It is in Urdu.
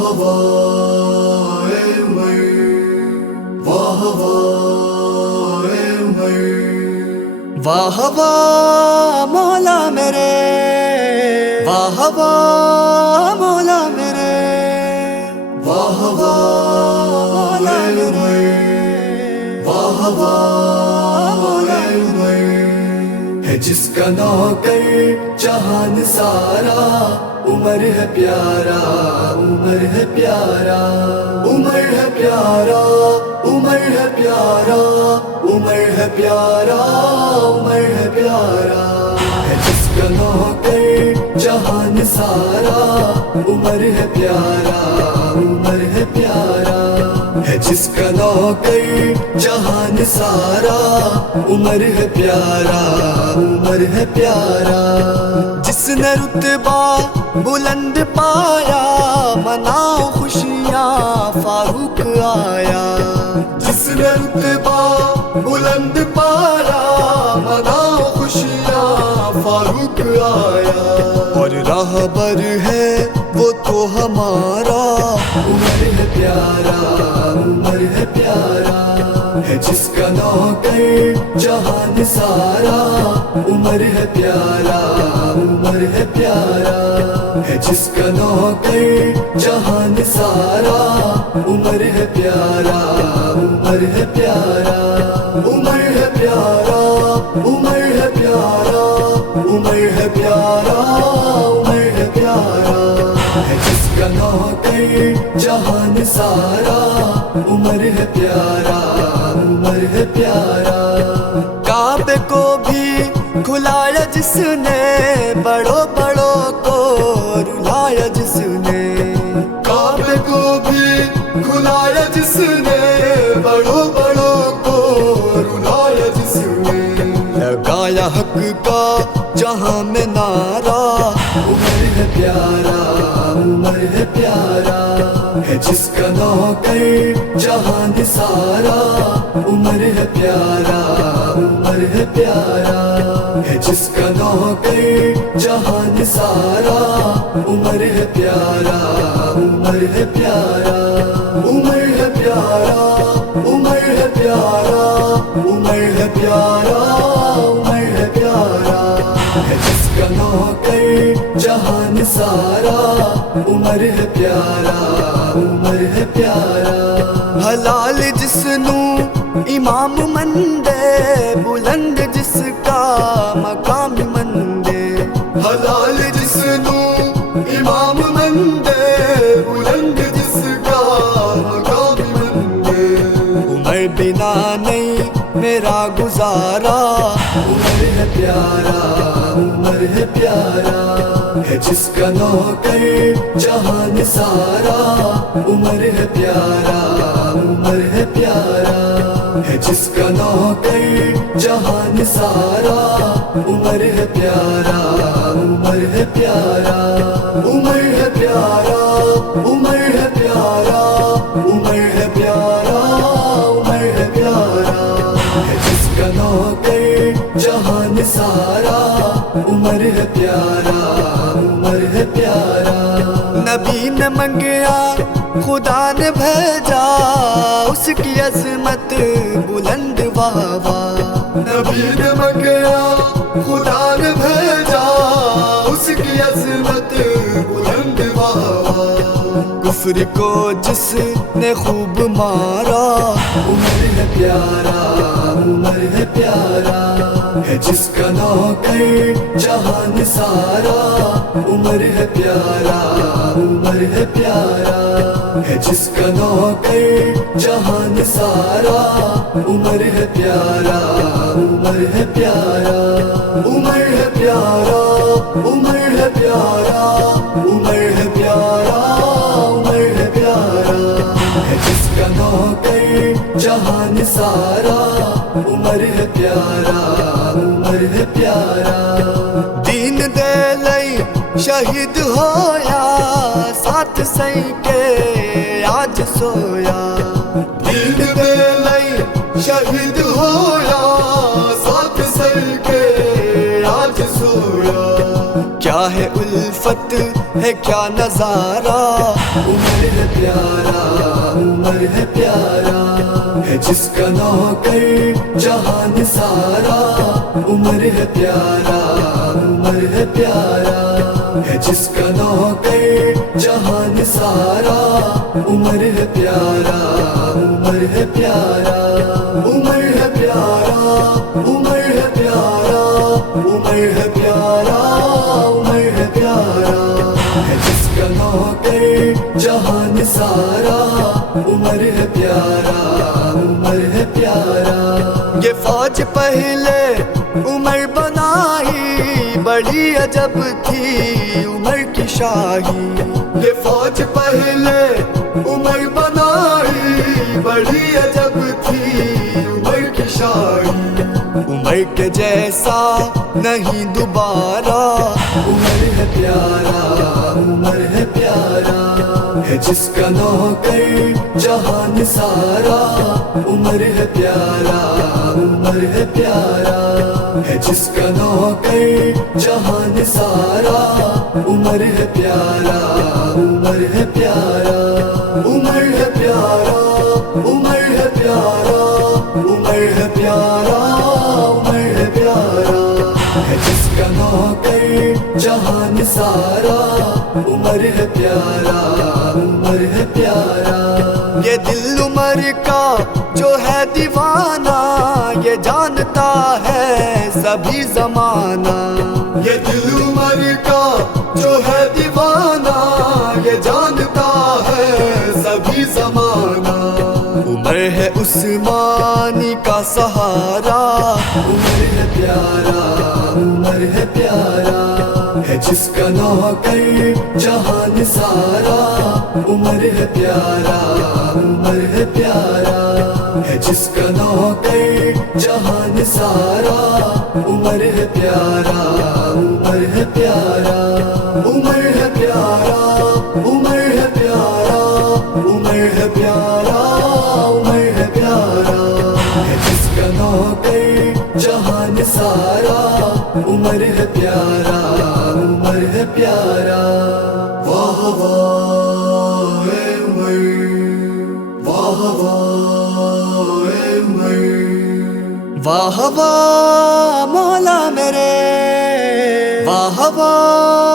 واہ واہ اے عمر، واہ واہ اے عمر، واہ واہ مولا میرے، واہ واہ مولا میرے، واہ واہ مولا میرے، واہ واہ مولا عمر ہے جس کا نوکر جہان سارا، عمر ہے پیارا، عمر ہے پیارا، عمر ہے پیارا، عمر ہے پیارا، عمر ہے پیارا، عمر ہے پیارا ہے جس کا نوکر جہان سارا، عمر ہے پیارا، عمر ہے پیارا ہے جس کا نوکر جہان سارا، عمر ہے پیارا، عمر ہے پیارا جس نے رتبہ بلند پایا، مناؤ خوشیاں فاروق آیا، جس نے رتبہ بلند پایا، مناؤ خوشیاں فاروق آیا، اور راہبر ہے وہ تو ہمارا، عمر ہے پیارا، عمر ہے پیارا ہے جس کا نوکر جہان سارا، عمر ہے پیارا، عمر ہے پیارا ہے جس کا نوکر جہان سارا، عمر ہے پیارا، عمر ہے پیارا، عمر ہے پیارا، عمر ہے پیارا، عمر ہے پیارا، عمر ہے پیارا ہے جس کا نوکر جہان سارا، عمر ہے پیارا، عمر ہے پیارا کعبے کو بھی کھلایا جس نے، بڑوں بڑوں کو رلایا جس نے، کعبے کو بھی کھلایا جس نے، بڑوں بڑوں کو رلایا جس نے، لگایا حق کا جہاں میں نعرہ، عمر ہے پیارا، عمر ہے پیارا ہے جس کا نوکر جہان سارا، عمر ہے پیارا، عمر ہے پیارا ہے جس کا نوکر جہان سارا، عمر ہے پیارا، عمر ہے پیارا، عمر ہے پیارا، عمر ہے پیارا، عمر ہے پیارا، عمر ہے پیارا ہے جس کا نوکر جہان سارا، عمر ہے پیارا، عمر ہے پیارا حلال جس نو امام مندے، بلند جس کا مقام مندے، حلال جس نو امام مندے، بلند جس کا مقام مندے، عمر بنا نہیں میرا گزارا، عمر ہے پیارا، عمر ہے پیارا ہے جس کا نوکر جہان سارا، عمر ہے پیارا، عمر ہے پیارا ہے جس کا نوکر جہان سارا، عمر ہے پیارا، عمر ہے پیارا، عمر ہے پیارا، عمر ہے پیارا، عمر ہے پیارا، عمر ہے پیارا ہے جس کا نوکر جہان سارا، عمر ہے پیارا، عمر ہے پیارا نبی نے منگیا خدا نے بھیجا، اس کی عظمت بلند واہ واہ، نبی نے منگیا خدا نے بھیجا، اس کی عظمت بلند واہ واہ، کفر کو جس نے خوب مارا، عمر ہے پیارا، عمر ہے پیارا ہے جس کا نوکر جہان سارا، عمر ہے پیارا، عمر ہے پیارا ہے جس کا نوکر جہان سارا، عمر ہے پیارا، عمر ہے پیارا، عمر ہے پیارا، عمر ہے پیارا، عمر ہے پیارا، عمر ہے پیارا ہے جس کا نوکر جہان سارا، عمر ہے پیارا، عمر ہے پیارا دین دے لئی شہید ہویا، ساتھ سہی کے آج سویا، دین دے لئی شہید ہویا، ساتھ سہی کے آج سویا، کیا ہے الفت ہے کیا نظارہ، عمر ہے پیارا عمر ہے پیارا، ہے جس کا نوکر جہان سارا، عمر ہے پیارا عمر ہے پیارا، ہے جس کا نوکر جہان سارا، عمر ہے پیارا عمر ہے پیارا، عمر ہے پیارا عمر ہے پیارا، عمر ہے پیارا عمر ہے پیارا، ہے جس کا نوکر جہان سارا، عمر ہے پیارا عمر ہے پیارا۔ یہ فوج پہلے عمر بنائی، بڑی عجب تھی عمر کی شاہی، یہ فوج پہلے عمر بنائی، بڑی عجب تھی عمر کی شاہی، عمر کے جیسا نہیں دوبارہ، عمر ہے پیارا عمر ہے پیارا، ہے جس کا نوکر جہان سارا، عمر ہے پیارا عمر ہے پیارا، ہے جس کا نوکر جہان سارا، عمر ہے پیارا عمر ہے پیارا، عمر ہے پیارا عمر ہے پیارا، عمر ہے پیارا عمر ہے پیارا، ہے جس کا نوکر جہان سارا، عمر ہے پیارا عمر ہے پیارا۔ یہ دل عمر کا جو ہے دیوانہ، یہ جانتا ہے سبھی زمانہ، یہ دل عمر کا جو ہے دیوانہ، یہ جانتا ہے سبھی زمانہ، عمر ہے عثمانی کا سہارا، عمر ہے پیارا عمر ہے پیارا، ہے جس کا نوکر جہان سارا، عمر ہے پیارا عمر ہے پیارا، ہے جس کا نوکر جہان سارا، عمر ہے پیارا عمر ہے پیارا، عمر ہے پیارا عمر ہے پیارا، عمر ہے پیارا عمر ہے پیارا، ہے جس کا نوکر جہان سارا، عمر ہے پیارا عمر ہے پیارا۔ واہ واہ اے عمر، واہ واہ اے عمر، واہ واہ مولا میرے، واہ واہ